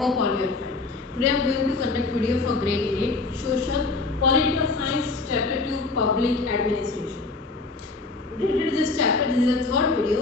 hope all you are fine. Today I am going to conduct video for grade 8 Social Political Science Chapter 2 Public Administration. Related to this chapter, this is the third video.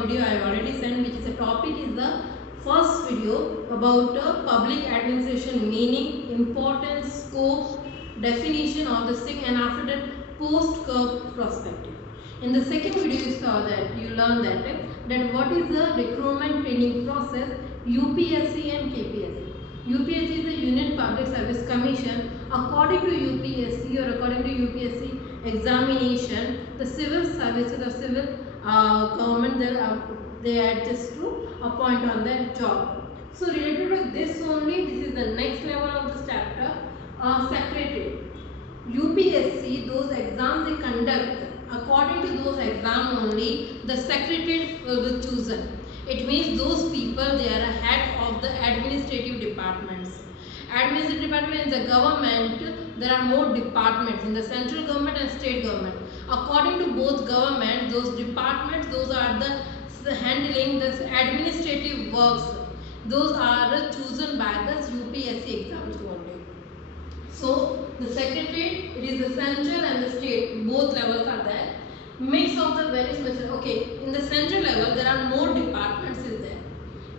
Video I have already sent, which is a topic is the first video about public administration meaning, importance, scope, definition of this thing, and after that post curve perspective. In the second video you saw that you learned that what is the recruitment training process, UPSC and KPSC. UPSC is the Union Public Service Commission. According to UPSC or according to UPSC examination, the civil services or civil government they adjust to appoint on that job. So related to this only, this is the next level of this chapter. Secretary. UPSC, those exams they conduct, according to those exams only, the secretary will be chosen. It means those people, they are a head of the administrative departments. Administrative department in the government, there are more departments in the central government and state government. According to both government, those departments, those are the handling the administrative works. Those are chosen by the UPSC exams only. So the secretary, it is the central and the state, both levels are there. Mix of the various methods. Okay, in the central level there are more departments is there.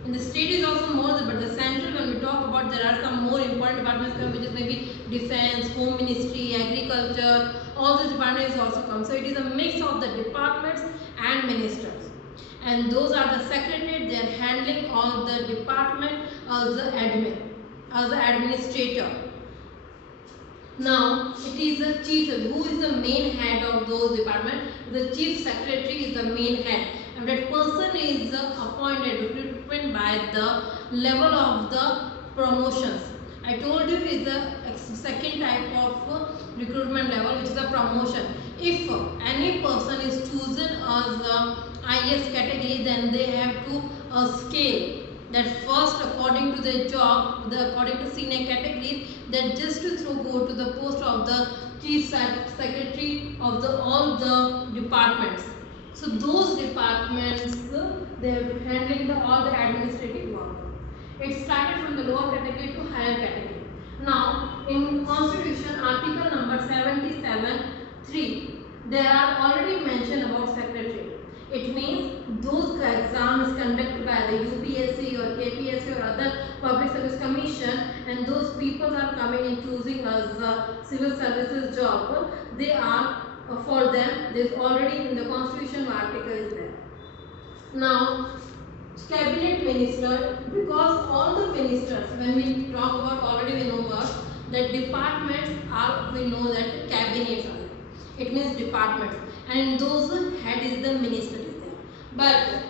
In the state is also more, but the central, when we talk about, there are some more important departments which is maybe defense, home ministry, agriculture, all these departments also come. So it is a mix of the departments and ministers. And those are the secretary, they are handling all the department as the admin, as the administrator. Now, it is the chief, who is the main head of those departments? The chief secretary is the main head, and that person is appointed, recruitment by the level of the promotions. I told you is the second type of recruitment level, which is the promotion. If any person is chosen as the highest category, then they have to scale that first according to their job, according to senior categories, that just to go to the post of the chief secretary of all the departments. So those departments, they are handling all the administrative work. It started from the lower category to higher category. Now in Constitution, article number 77(3), there are already mentioned about secretary. It means those exams conducted by the UPSC or KPSC or other public service commission, and those people are coming and choosing as civil services job. They are for them. There is already in the Constitution article is there. Now, cabinet minister, because all the ministers, when we talk about, already we know about that departments are, we know that cabinets are. It means departments, and those head is the minister is there. But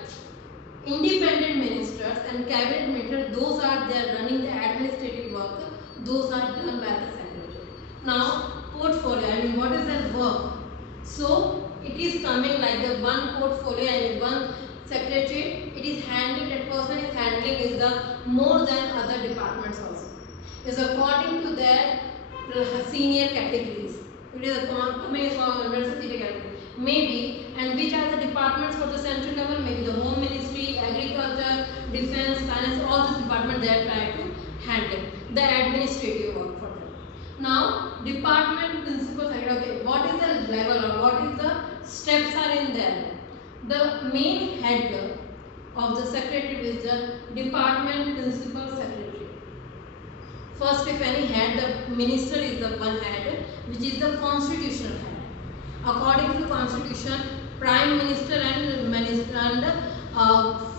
independent ministers and cabinet ministers, those are there running the administrative work. Those are done by the secretary. Now portfolio, I mean what is that work? So it is coming like the one portfolio and one secretary. It is handling, that person is handling is the more than other departments also. Is according to their senior categories. It is coming under the senior category. Maybe, and which are the departments for the central level? Maybe the home ministry, agriculture, defense, finance, all these departments they are trying to handle the administrative work for them. Now, department principal secretary. Okay, what is the level or what is the steps are in there? The main head of the secretary is the department principal secretary. First, if any head, the minister is the one head, which is the constitutional head. According to the Constitution, Prime Minister and Minister and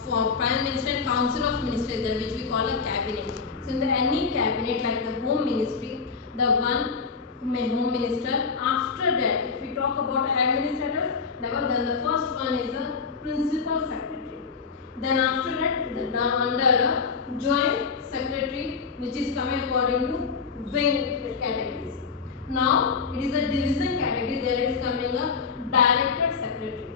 for Prime Minister and Council of Ministers, there which we call a cabinet. So in any cabinet, like the Home Ministry, the one Home Minister. After that, if we talk about administrative level, then the first one is the Principal Secretary. Then after that, under a Joint Secretary, which is coming according to wing categories. Now it is a division category, there is coming a Director Secretary.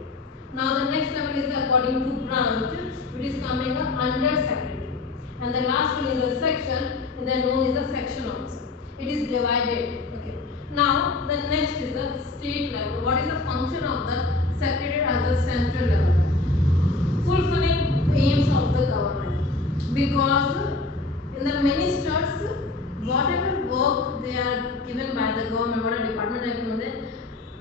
Now the next level is according to branch, which is coming a Under Secretary. And the last one is a section, and then known is a section officer. It is divided. Okay. Now the next is the state level. What is the function of the secretary at the central level? Fulfilling the aims of the government. Because In the ministers, whatever work they are given by the government, whatever department they are given,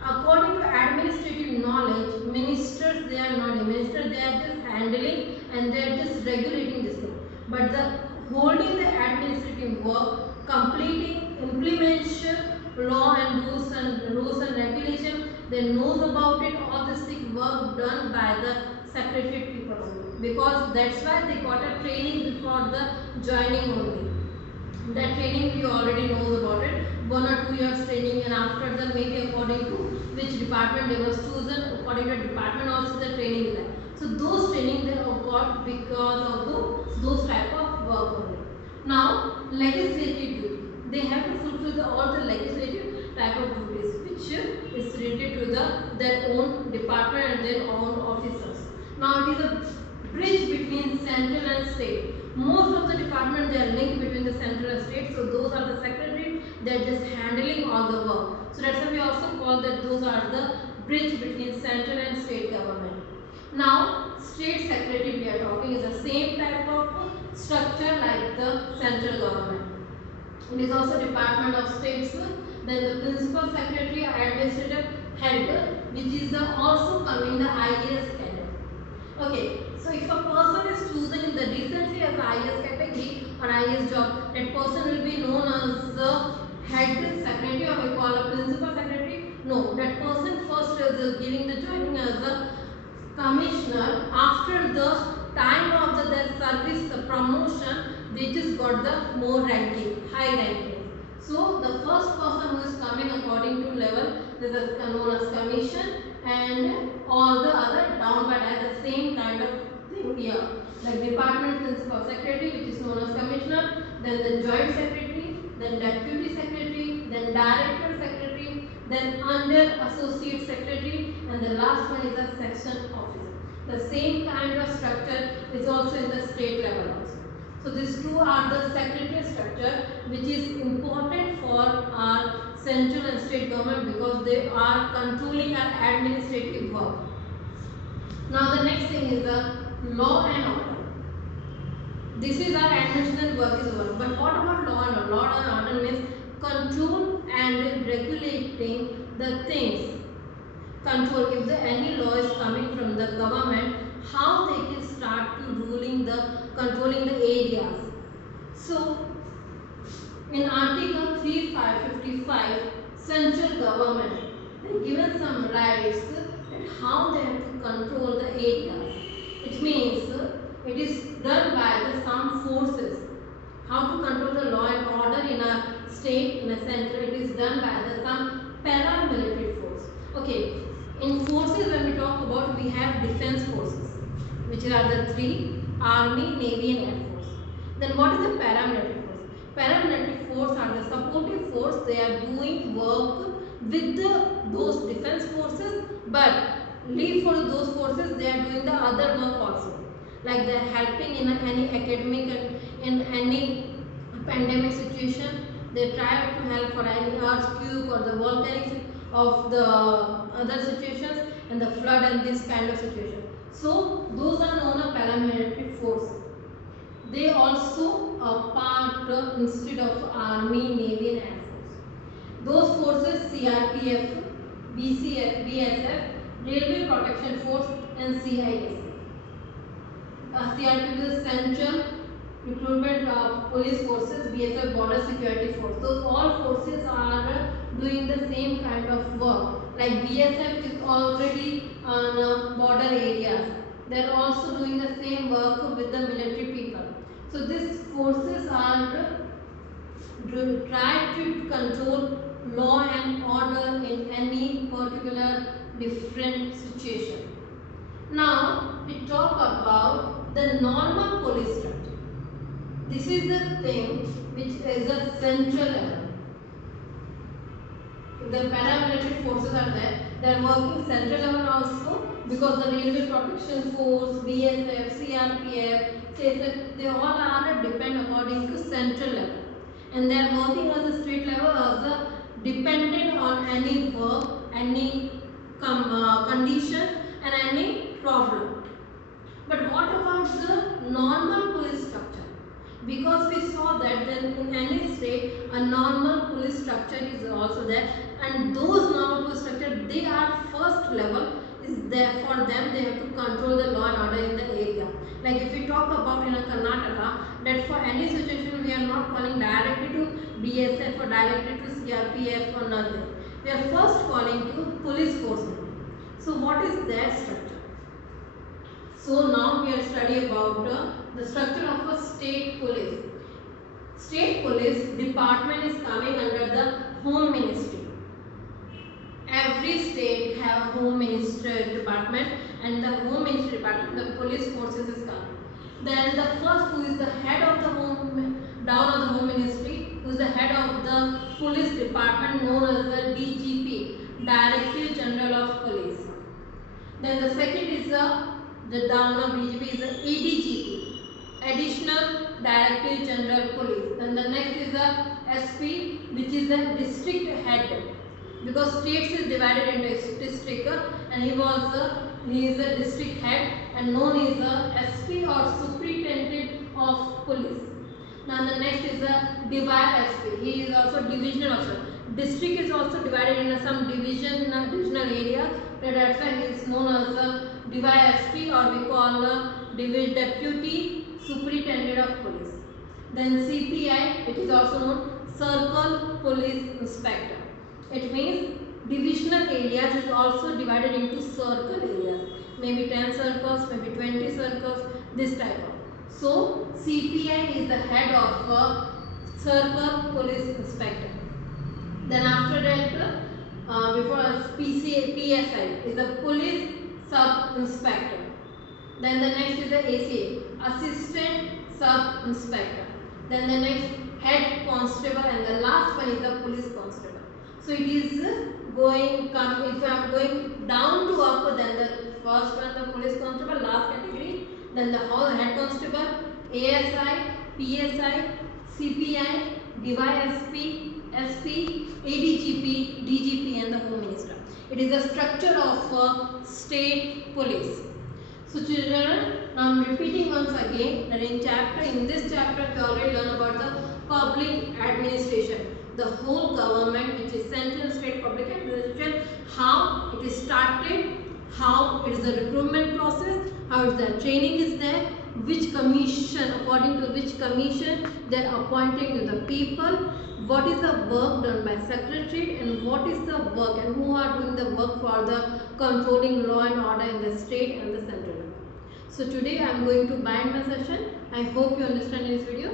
according to administrative knowledge, ministers they are not ministers, they are just handling and they are just regulating this thing. But the holding the administrative work, completing implementation, law and rules and regulation, they knows about it. All this thing work done by the secretariat people only, because that's why they got a training before the joining only. That training we already knows about it, 1 or 2 years training, and after that maybe according to which department they was chosen, according to department also the training is there. So those training they have got because of those type of work only. Now legislative duty, they have to fulfill all the legislative type of duties which is related to their own department and their own officers. Now it is a bridge between central and state. Most of the department they are linked between the central and state, so those are the secretary, they are just handling all the work. So that's why we also call that those are the bridge between central and state government. Now state secretary we are talking is the same type of structure like the central government. It is also department of states. Then the principal secretary or administrative head, which is the also coming the IAS cadet. Okay, so if a person is chosen in the recently as IAS category or IAS job, that person will be known as the head secretary, or we call a principal secretary. No, that person first is giving the joining as a commissioner. After the time of their service, the promotion, they just got the more ranking, high ranking. So the first person who is coming according to level, this is known as commission, and all the other down by that the same kind of thing here, like department principal secretary, which is known as commissioner, then the joint secretary, then deputy secretary, then director secretary, then under associate secretary, and the last one is a section officer. The same kind of structure is also in the state level also. So these two are the secretariat structure which is important for our central and state government because they are controlling our administrative work. Now the next thing is the law and order. This is our administrative work is over. But what about law and order? Law and order means control and regulating the things. Control, if any law is coming from the government, how they can start to controlling the areas. So in Article 3555, central government they given some rights that how they have to control the areas. It means it is done by the some forces. How to control the law and order in a state, in a central, it is done by the some paramilitary force. Okay, in forces when we talk about, we have defense forces, which are the three: Army, Navy and Air Force. Then what is the paramilitary force? Paramilitary force are the supportive force. They are doing work with those defense forces, but leave for those forces they are doing the other work also. Like they are helping in any academic and in any pandemic situation. They try to help for any earthquake or the volcanic of the other situations and the flood and this kind of situation. So those are known as paramilitary force. They also are part of instead of Army, Navy and Air Force. Those forces CRPF, BCF, BSF, Railway Protection Force and CISF. CRPF is Central Recruitment Police Forces, BSF Border Security Force. Those all forces are doing the same kind of work. Like BSF is already on border areas. They are also doing the same work with the military people. So these forces are try to control law and order in any particular different situation. Now we talk about the normal police structure. This is the thing which is a central level. The paramilitary forces are there. They are working central level also because the Railway Protection Force, BSF, CRPF, CSF, they all are depend according to central level, and they are working as a state level as dependent on any work, any condition and any problem. But what about the normal police structure? Because we saw saw that then in any state a normal police structure is also there, and those normal police structure, they are first level is there for them. They have to control the law and order in the area. Like if we talk about in a Karnataka, that for any situation we are not calling directly to BSF or directly to CRPF or nothing. We are first calling to police force. So what is that structure? So now we are studying about the structure of a state police. State police department is coming under the Home Ministry. Every state have Home Ministry department, and the Home Ministry department, the police forces is coming. Then the first, who is the head of the down of the Home Ministry, who is the head of the police department, known as the DGP, Director General of Police. Then the second is the down of DGP is the ADGP, Additional Director General Police. Then the next is the SP, which is the district head, because states is divided into district, and he is the district head and known as the SP or Superintendent of Police. Now the next is the Divide SP. He is also divisional officer. District is also divided into some divisional area. That's why he is known as the Divide SP, or we call Deputy Superintendent of Police. Then CPI, it is also known Circle Police Inspector. It means divisional areas is also divided into circle areas. Maybe 10 circles, maybe 20 circles, this type of. So CPI is the head of Circle Police Inspector. Then after that, before PSI is the Police Sub Inspector. Then the next is the ACA, Assistant Sub Inspector. Then the next, Head Constable, and the last one is the Police Constable. So it is if I am going down to up, then the first one the Police Constable, last category, then the Head Constable, ASI, PSI, CPI, DYSP, SP, ADGP, DGP, and the Home Minister. It is the structure of state police. So children, now I am repeating once again that in this chapter we already learned about the public administration, the whole government, which is central state public administration, how it is started, how it is the recruitment process, how is the training is there, which commission, according to which commission they are appointing to the people, what is the work done by secretary, and what is the work and who are doing the work for the controlling law and order in the state and the central. So today I am going to bind my session. I hope you understand this video.